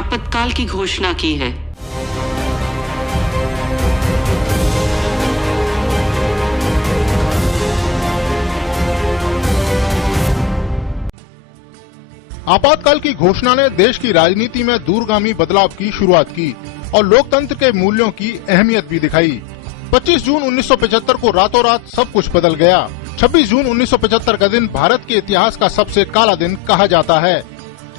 आपातकाल की घोषणा की है। आपातकाल की घोषणा ने देश की राजनीति में दूरगामी बदलाव की शुरुआत की और लोकतंत्र के मूल्यों की अहमियत भी दिखाई। 25 जून 1975 को रातों रात सब कुछ बदल गया। 26 जून 1975 का दिन भारत के इतिहास का सबसे काला दिन कहा जाता है।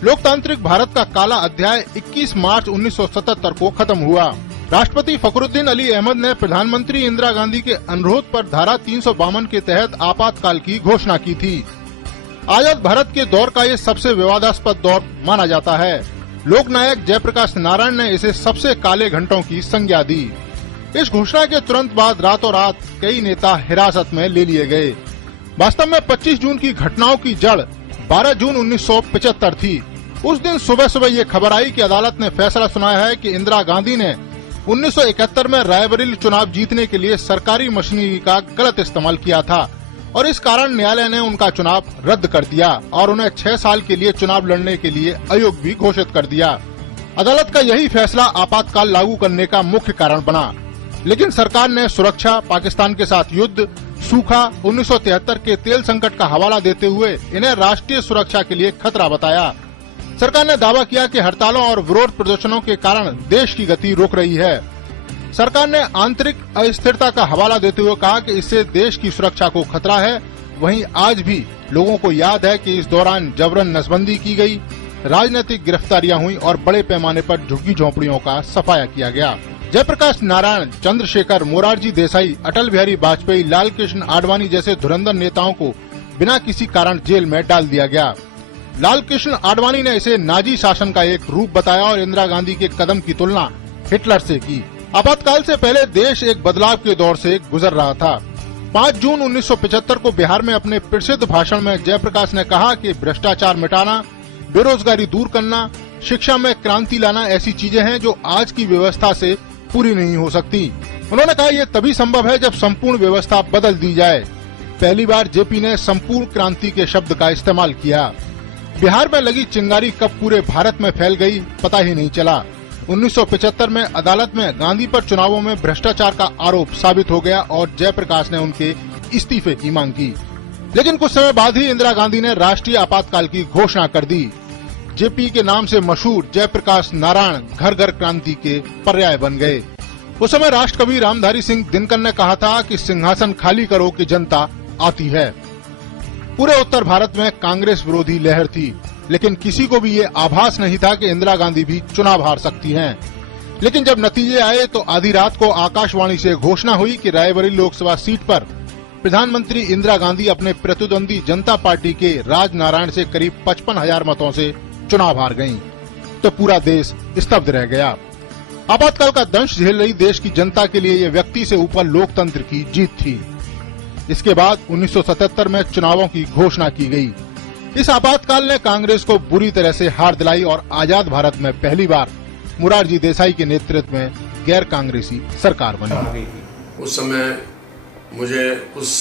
लोकतांत्रिक भारत का काला अध्याय 21 मार्च 1977 को खत्म हुआ। राष्ट्रपति फखरुद्दीन अली अहमद ने प्रधानमंत्री इंदिरा गांधी के अनुरोध पर धारा 352 के तहत आपातकाल की घोषणा की थी। आजाद भारत के दौर का ये सबसे विवादास्पद दौर माना जाता है। लोकनायक जयप्रकाश नारायण ने इसे सबसे काले घंटों की संज्ञा दी। इस घोषणा के तुरंत बाद रातों रात कई नेता हिरासत में ले लिए गए। वास्तव में 25 जून की घटनाओं की जड़ 12 जून 1975 थी। उस दिन सुबह सुबह ये खबर आई कि अदालत ने फैसला सुनाया है कि इंदिरा गांधी ने 1971 में रायबरेली चुनाव जीतने के लिए सरकारी मशीनरी का गलत इस्तेमाल किया था और इस कारण न्यायालय ने उनका चुनाव रद्द कर दिया और उन्हें 6 साल के लिए चुनाव लड़ने के लिए अयोग्य भी घोषित कर दिया। अदालत का यही फैसला आपातकाल लागू करने का मुख्य कारण बना, लेकिन सरकार ने सुरक्षा, पाकिस्तान के साथ युद्ध, सूखा, 1973 के तेल संकट का हवाला देते हुए इन्हें राष्ट्रीय सुरक्षा के लिए खतरा बताया। सरकार ने दावा किया कि हड़तालों और विरोध प्रदर्शनों के कारण देश की गति रोक रही है। सरकार ने आंतरिक अस्थिरता का हवाला देते हुए कहा कि इससे देश की सुरक्षा को खतरा है। वहीं आज भी लोगों को याद है कि इस दौरान जबरन नसबंदी की गई, राजनीतिक गिरफ्तारियां हुई और बड़े पैमाने पर झुग्गी झोंपड़ियों का सफाया किया गया। जयप्रकाश नारायण, चंद्रशेखर, मोरारजी देसाई, अटल बिहारी वाजपेयी, लाल कृष्ण आडवाणी जैसे धुरंधर नेताओं को बिना किसी कारण जेल में डाल दिया गया। लाल कृष्ण आडवाणी ने इसे नाजी शासन का एक रूप बताया और इंदिरा गांधी के कदम की तुलना हिटलर से की। आपातकाल से पहले देश एक बदलाव के दौर से गुजर रहा था। 5 जून 1975 को बिहार में अपने प्रसिद्ध भाषण में जयप्रकाश ने कहा कि भ्रष्टाचार मिटाना, बेरोजगारी दूर करना, शिक्षा में क्रांति लाना ऐसी चीजें हैं जो आज की व्यवस्था से पूरी नहीं हो सकती। उन्होंने कहा यह तभी संभव है जब संपूर्ण व्यवस्था बदल दी जाए। पहली बार जेपी ने संपूर्ण क्रांति के शब्द का इस्तेमाल किया। बिहार में लगी चिंगारी कब पूरे भारत में फैल गई पता ही नहीं चला। 1975 में अदालत में गांधी पर चुनावों में भ्रष्टाचार का आरोप साबित हो गया और जयप्रकाश ने उनके इस्तीफे की मांग की। लेकिन कुछ समय बाद ही इंदिरा गांधी ने राष्ट्रीय आपातकाल की घोषणा कर दी। जेपी के नाम से मशहूर जयप्रकाश नारायण घर घर क्रांति के पर्याय बन गए। उस समय राष्ट्रकवि रामधारी सिंह दिनकर ने कहा था कि सिंहासन खाली करो कि जनता आती है। पूरे उत्तर भारत में कांग्रेस विरोधी लहर थी, लेकिन किसी को भी ये आभास नहीं था कि इंदिरा गांधी भी चुनाव हार सकती हैं। लेकिन जब नतीजे आए तो आधी रात को आकाशवाणी से घोषणा हुई कि रायबरेली लोकसभा सीट पर प्रधानमंत्री इंदिरा गांधी अपने प्रतिद्वंदी जनता पार्टी के राज नारायण से करीब 55,000 मतों से चुनाव हार गयी, तो पूरा देश स्तब्ध रह गया। आपातकाल का दंश झेल रही देश की जनता के लिए ये व्यक्ति से ऊपर लोकतंत्र की जीत थी। इसके बाद 1977 में चुनावों की घोषणा की गई। इस आपातकाल ने कांग्रेस को बुरी तरह से हार दिलाई और आजाद भारत में पहली बार मोरारजी देसाई के नेतृत्व में गैर कांग्रेसी सरकार बनी। उस समय मुझे उस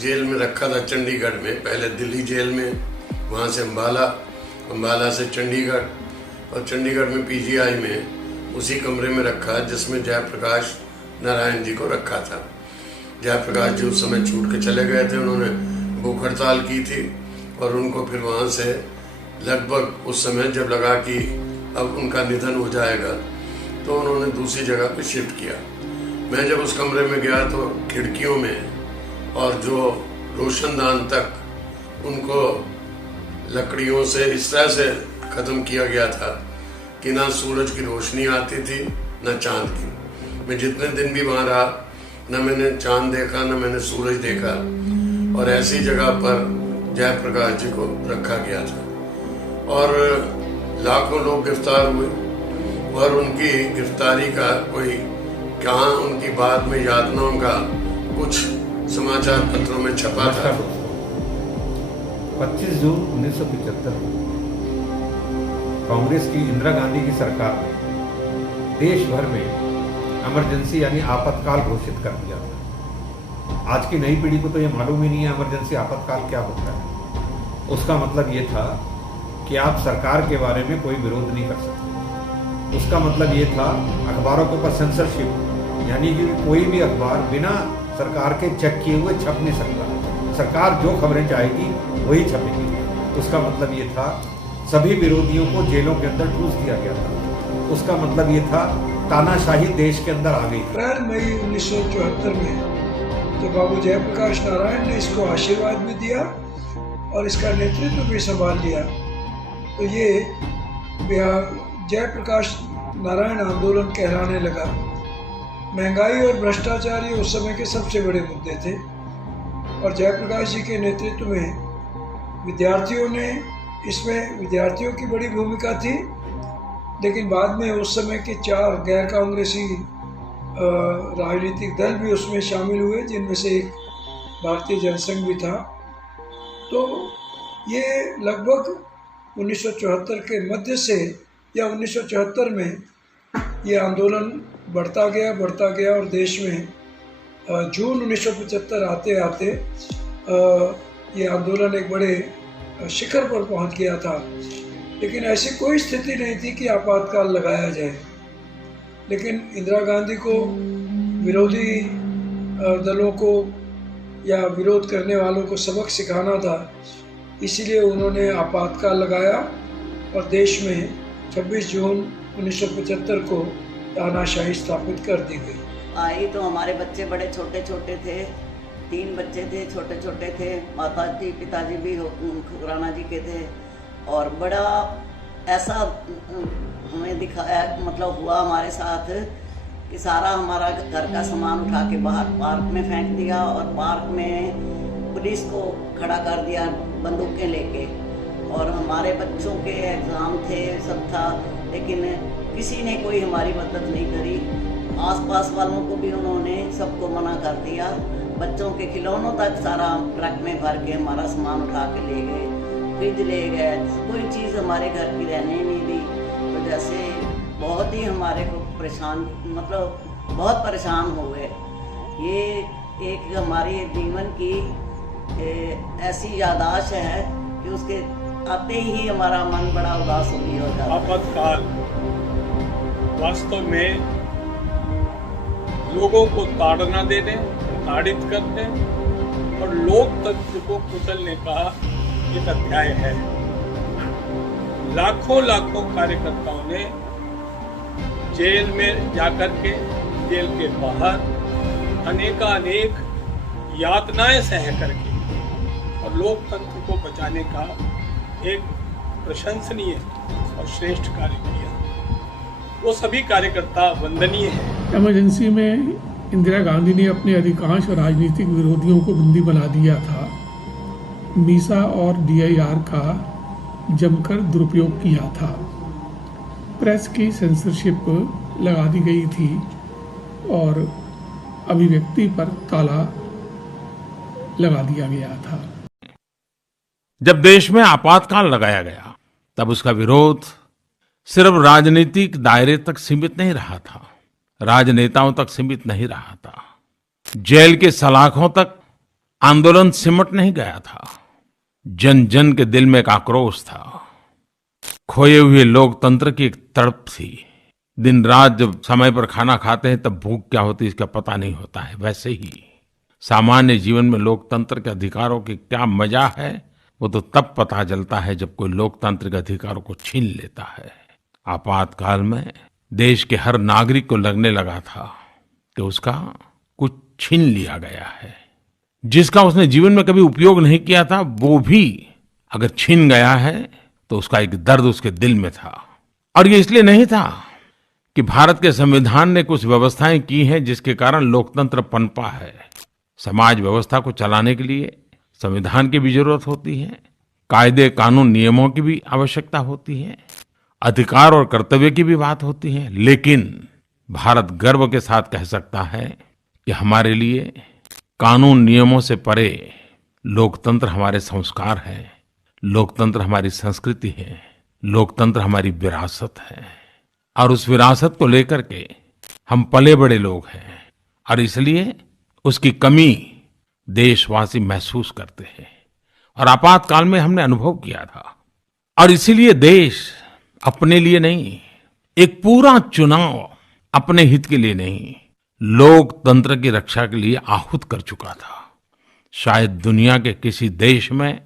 जेल में रखा था चंडीगढ़ में, पहले दिल्ली जेल में, वहां से अम्बाला से चंडीगढ़ और चंडीगढ़ में पीजीआई में उसी कमरे में रखा जिसमें जयप्रकाश नारायण जी को रखा था। जयप्रकाश जी उस समय छूट के चले गए थे, उन्होंने भूख हड़ताल की थी और उनको फिर वहाँ से लगभग उस समय जब लगा कि अब उनका निधन हो जाएगा तो उन्होंने दूसरी जगह पे शिफ्ट किया। मैं जब उस कमरे में गया तो खिड़कियों में और जो रोशनदान तक उनको लकड़ियों से इस तरह से ख़त्म किया गया था कि ना सूरज की रोशनी आती थी न चाँद की। मैं जितने दिन भी वहाँ रहा न मैंने चाँद देखा न मैंने सूरज देखा और ऐसी जगह पर जयप्रकाश जी को रखा गया था और लाखों लोग गिरफ्तार हुए और उनकी गिरफ्तारी का कोई कहाँ उनकी बाद में यातनाओं का कुछ समाचार पत्रों में छपा था। 25 जून 1975 कांग्रेस की इंदिरा गांधी की सरकार ने देश भर में इमरजेंसी यानी आपातकाल घोषित कर दिया था। आज की नई पीढ़ी को तो ये मालूम ही नहीं है इमरजेंसी आपातकाल क्या होता है। उसका मतलब ये था कि आप सरकार के बारे में कोई विरोध नहीं कर सकते, उसका मतलब ये था अखबारों के ऊपर सेंसरशिप, यानी कि कोई भी अखबार बिना सरकार के चेक किए हुए छप नहीं सकता। सरकार जो खबरें चाहेगी वही छपेगी। उसका मतलब ये था सभी विरोधियों को जेलों के अंदर ठूस दिया गया था। उसका मतलब ये था तानाशाही देश के अंदर आ गई थी। 4 मई 1974 में तो बाबू जयप्रकाश नारायण ने इसको आशीर्वाद भी दिया और इसका नेतृत्व भी संभाल लिया। तो ये जयप्रकाश नारायण आंदोलन कहलाने लगा। महंगाई और भ्रष्टाचार ये उस समय के सबसे बड़े मुद्दे थे और जयप्रकाश जी के नेतृत्व में विद्यार्थियों की बड़ी भूमिका थी। लेकिन बाद में उस समय के 4 गैर कांग्रेसी राजनीतिक दल भी उसमें शामिल हुए, जिनमें से एक भारतीय जनसंघ भी था। तो ये लगभग 1974 के मध्य से या 1974 में ये आंदोलन बढ़ता गया और देश में जून 1975 आते आते ये आंदोलन एक बड़े शिखर पर पहुंच गया था। लेकिन ऐसी कोई स्थिति नहीं थी कि आपातकाल लगाया जाए। लेकिन इंदिरा गांधी को विरोधी दलों को या विरोध करने वालों को सबक सिखाना था, इसीलिए उन्होंने आपातकाल लगाया और देश में 26 जून 1975 को तानाशाही स्थापित कर दी गई। आई तो हमारे बच्चे बड़े छोटे छोटे थे, 3 बच्चे थे, छोटे छोटे थे। माता जी पिताजी भी खुराना जी के थे और बड़ा ऐसा हमें दिखाया, मतलब हुआ हमारे साथ कि सारा हमारा घर का सामान उठा के बाहर पार्क में फेंक दिया और पार्क में पुलिस को खड़ा कर दिया बंदूकें लेके। और हमारे बच्चों के एग्ज़ाम थे, सब था, लेकिन किसी ने कोई हमारी मदद नहीं करी। आसपास वालों को भी उन्होंने सबको मना कर दिया। बच्चों के खिलौनों तक सारा ट्रक में भर के हमारा सामान उठा के ले गए, फ्रिज ले गए, कोई चीज़ हमारे घर की रहने नहीं दी। तो जैसे बहुत ही हमारे को परेशान, मतलब बहुत परेशान हो गए। ये एक हमारी जीवन की ऐसी याददाश्त है कि उसके आते ही हमारा मन बड़ा उदास हो जाता है। आपातकाल वास्तव में लोगों को ताड़ना देने, ताड़ित करने और लोकतंत्र को कुचलने का एक अध्याय है। लाखों कार्यकर्ताओं ने जेल में जाकर के, जेल के बाहर अनेक यातनाएं सह करके और लोकतंत्र को बचाने का एक प्रशंसनीय और श्रेष्ठ कार्य किया। वो सभी कार्यकर्ता वंदनीय हैं। इमरजेंसी में इंदिरा गांधी ने अपने अधिकांश राजनीतिक विरोधियों को बंदी बना दिया था। मीसा और DIR का जमकर दुरुपयोग किया था। प्रेस की सेंसरशिप लगा दी गई थी और अभिव्यक्ति पर ताला लगा दिया गया था। जब देश में आपातकाल लगाया गया तब उसका विरोध सिर्फ राजनीतिक दायरे तक सीमित नहीं रहा था, राजनेताओं तक सीमित नहीं रहा था, जेल के सलाखों तक आंदोलन सिमट नहीं गया था। जन जन के दिल में एक आक्रोश था, खोए हुए लोकतंत्र की एक तड़प थी। दिन रात जब समय पर खाना खाते हैं तब भूख क्या होती है इसका पता नहीं होता है, वैसे ही सामान्य जीवन में लोकतंत्र के अधिकारों की क्या मजा है वो तो तब पता चलता है जब कोई लोकतांत्रिक अधिकारों को छीन लेता है। आपातकाल में देश के हर नागरिक को लगने लगा था कि उसका कुछ छीन लिया गया है। जिसका उसने जीवन में कभी उपयोग नहीं किया था वो भी अगर छीन गया है तो उसका एक दर्द उसके दिल में था। और ये इसलिए नहीं था कि भारत के संविधान ने कुछ व्यवस्थाएं की हैं जिसके कारण लोकतंत्र पनपा है। समाज व्यवस्था को चलाने के लिए संविधान की भी जरूरत होती है, कायदे कानून नियमों की भी आवश्यकता होती है, अधिकार और कर्तव्य की भी बात होती है। लेकिन भारत गर्व के साथ कह सकता है कि हमारे लिए कानून नियमों से परे लोकतंत्र हमारे संस्कार है, लोकतंत्र हमारी संस्कृति है, लोकतंत्र हमारी विरासत है। और उस विरासत को लेकर के हम पले बड़े लोग हैं और इसलिए उसकी कमी देशवासी महसूस करते हैं और आपातकाल में हमने अनुभव किया था। और इसीलिए देश अपने लिए नहीं, एक पूरा चुनाव अपने हित के लिए नहीं, लोकतंत्र की रक्षा के लिए आहूत कर चुका था। शायद दुनिया के किसी देश में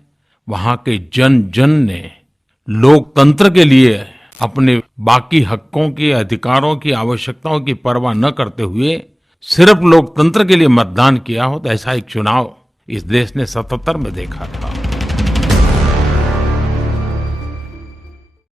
वहां के जन जन ने लोकतंत्र के लिए अपने बाकी हकों की, अधिकारों की, आवश्यकताओं की परवाह न करते हुए सिर्फ लोकतंत्र के लिए मतदान किया हो, तो ऐसा एक चुनाव इस देश ने 77 में देखा था।